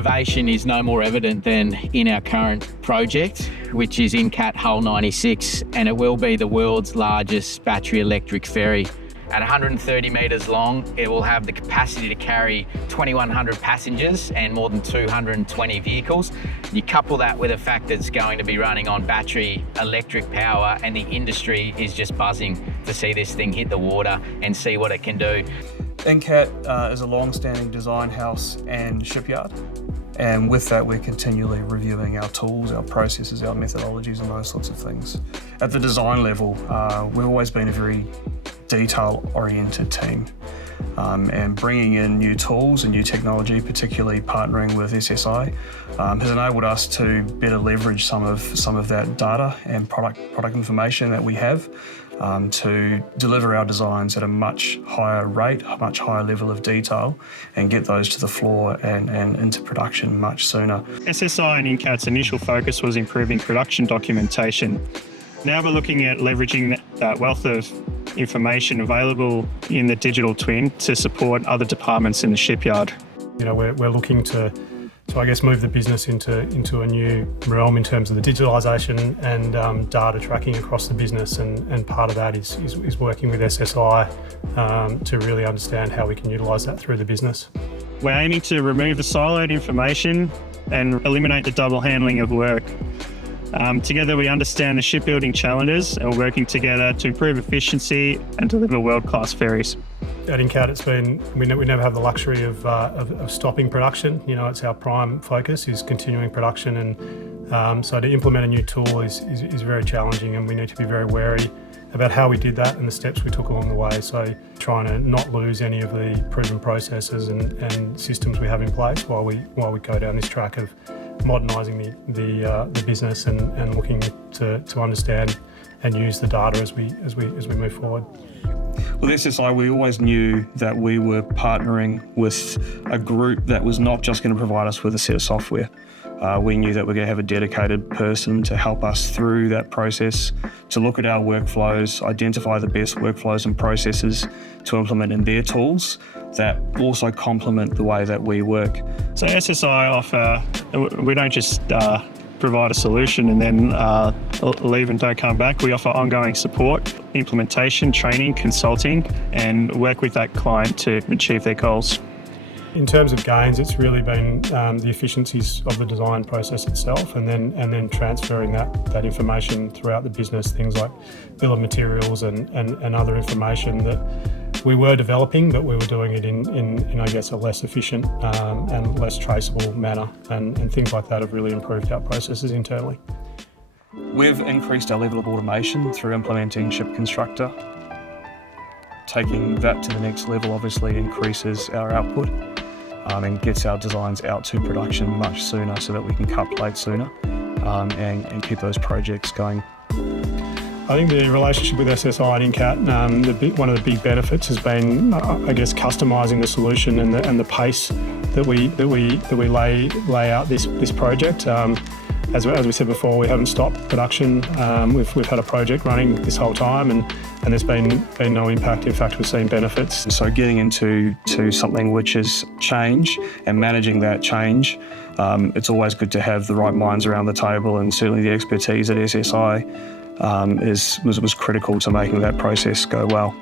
innovation is no more evident than in our current project, which is Incat Hull 96, and it will be the world's largest battery electric ferry. At 130 metres long, it will have the capacity to carry 2,100 passengers and more than 220 vehicles. You couple that with the fact that it's going to be running on battery electric power, and the industry is just buzzing to see this thing hit the water and see what it can do. Incat is a long-standing design house and shipyard, and with that we're continually reviewing our tools, our processes, our methodologies and those sorts of things. At the design level, we've always been a very detail-oriented team, and bringing in new tools and new technology, particularly partnering with SSI, has enabled us to better leverage some of that data and product information that we have to deliver our designs at a much higher rate, a much higher level of detail, and get those to the floor and into production much sooner. SSI and Incat's initial focus was improving production documentation. Now we're looking at leveraging that wealth of information available in the digital twin to support other departments in the shipyard. You know, we're looking to I guess move the business into a new realm in terms of the digitalisation and data tracking across the business, and part of that is working with SSI to really understand how we can utilise that through the business. We're aiming to remove the siloed information and eliminate the double handling of work. Together we understand the shipbuilding challenges, and we're working together to improve efficiency and deliver world-class ferries. At Incat, we never have the luxury of stopping production. You know, it's our prime focus is continuing production, and so to implement a new tool is very challenging, and we need to be very wary about how we did that and the steps we took along the way. So trying to not lose any of the proven processes and systems we have in place while we go down this track of modernising the business and looking to understand and use the data as we move forward. With SSI, we always knew that we were partnering with a group that was not just going to provide us with a set of software. We knew that we're going to have a dedicated person to help us through that process, to look at our workflows, identify the best workflows and processes to implement in their tools that also complement the way that we work. So SSI offer, we don't just provide a solution and then leave and don't come back. We offer ongoing support, implementation, training, consulting, and work with that client to achieve their goals. In terms of gains, it's really been the efficiencies of the design process itself, and then transferring that information throughout the business, things like bill of materials and other information that we were developing, but we were doing it in I guess, a less efficient and less traceable manner, and things like that have really improved our processes internally. We've increased our level of automation through implementing ShipConstructor. Taking that to the next level obviously increases our output and gets our designs out to production much sooner so that we can cut plates sooner and keep those projects going. I think the relationship with SSI and Incat, one of the big benefits has been, I guess, customising the solution and the pace that we lay out this project. As we said before, we haven't stopped production. We've had a project running this whole time, and there's been no impact. In fact, we've seen benefits. So getting into something which is change and managing that change, it's always good to have the right minds around the table, and certainly the expertise at SSI was critical to making that process go well.